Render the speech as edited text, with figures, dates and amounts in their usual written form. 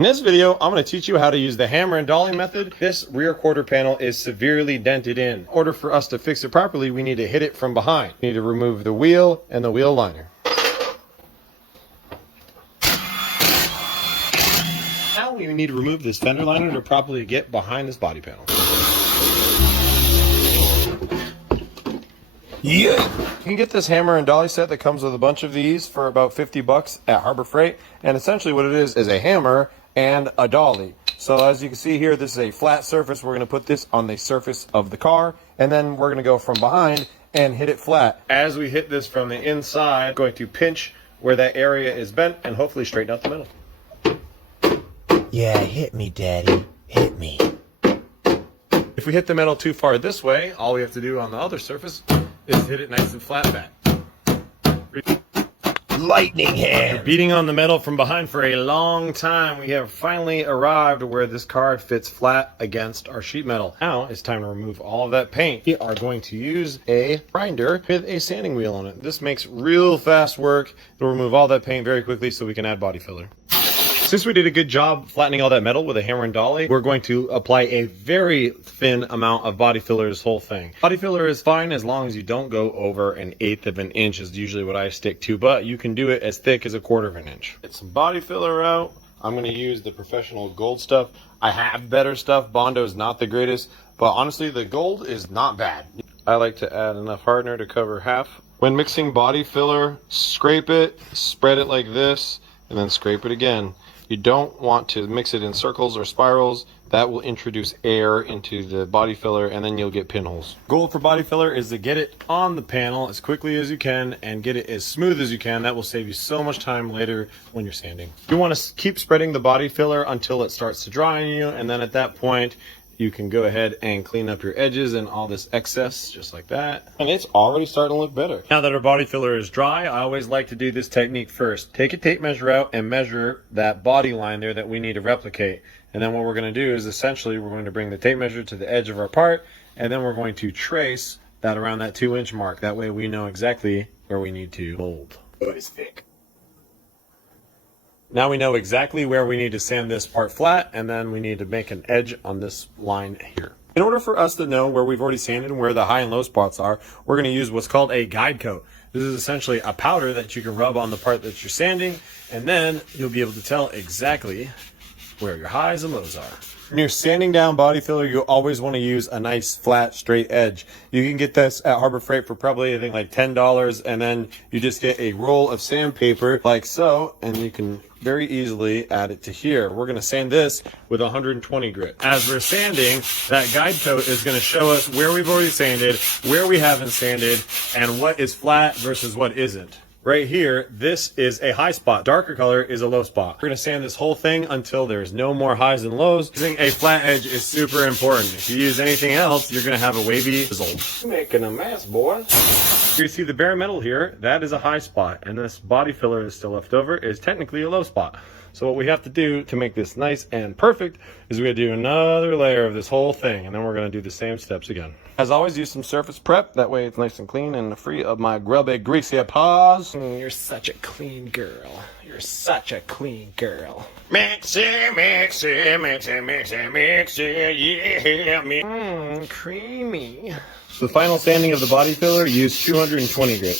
In this video, I'm going to teach you how to use the hammer and dolly method. This rear quarter panel is severely dented in. In order for us to fix it properly, we need to hit it from behind. We need to remove the wheel and the wheel liner. Now we need to remove this fender liner to properly get behind this body panel. Yeah! You can get this hammer and dolly set that comes with a bunch of these for about 50 bucks at Harbor Freight. And essentially what it is a hammer and a dolly. So as you can see here, this is a flat surface. We're going to put this on the surface of the car, and then we're going to go from behind and hit it flat. As we hit this from the inside, going to pinch where that area is bent and hopefully straighten out the middle. Yeah, hit me, Daddy. Hit me. If we hit the metal too far this way, all we have to do on the other surface is hit it nice and flat back. Lightning hand. After beating on the metal from behind for a long time, we have finally arrived where this car fits flat against our sheet metal. Now it's time to remove all of that paint. We are going to use a grinder with a sanding wheel on it. This makes real fast work. It'll remove all that paint very quickly so we can add body filler. Since we did a good job flattening all that metal with a hammer and dolly, we're going to apply a very thin amount of body filler to this whole thing. Body filler is fine as long as you don't go over 1/8 of an inch is usually what I stick to, but you can do it as thick as 1/4 of an inch. Get some body filler out. I'm going to use the professional gold stuff. I have better stuff. Bondo is not the greatest, but honestly the gold is not bad. I like to add enough hardener to cover half. When mixing body filler, scrape it, spread it like this, and then scrape it again. You don't want to mix it in circles or spirals. That will introduce air into the body filler and then you'll get pinholes. Goal for body filler is to get it on the panel as quickly as you can and get it as smooth as you can. That will save you so much time later when you're sanding. You want to keep spreading the body filler until it starts to dry on you, and then at that point you can go ahead and clean up your edges and all this excess just like that. And it's already starting to look better. Now that our body filler is dry, I always like to do this technique first. Take a tape measure out and measure that body line there that we need to replicate. And then what we're going to do is essentially we're going to bring the tape measure to the edge of our part, and then we're going to trace that around that 2-inch mark. That way we know exactly where we need to mold. Oh, it's thick. Now we know exactly where we need to sand this part flat, and then we need to make an edge on this line here. In order for us to know where we've already sanded and where the high and low spots are, we're going to use what's called a guide coat. This is essentially a powder that you can rub on the part that you're sanding, and then you'll be able to tell exactly where your highs and lows are. When you're sanding down body filler, you always want to use a nice flat straight edge. You can get this at Harbor Freight for probably I think like $10, and then you just get a roll of sandpaper like so, and you can very easily add it to here. We're going to sand this with 120 grit. As we're sanding, that guide coat is going to show us where we've already sanded, where we haven't sanded, and what is flat versus what isn't. Right here, this is a high spot. Darker color is a low spot. We're going to sand this whole thing until there's no more highs and lows. Using a flat edge is super important. If you use anything else, you're going to have a wavy result. You're making a mess, boy. You see the bare metal here, that is a high spot, and this body filler is still left over is technically a low spot. So what we have to do to make this nice and perfect is we're going to do another layer of this whole thing, and then we're going to do the same steps again. As always, use some surface prep. That way it's nice and clean and free of my grubby, greasy paws. You're such a clean girl. You're such a clean girl. Mix it, mix it, mix it, mix it, mix it, yeah, Creamy. The final sanding of the body filler, use 220 grit.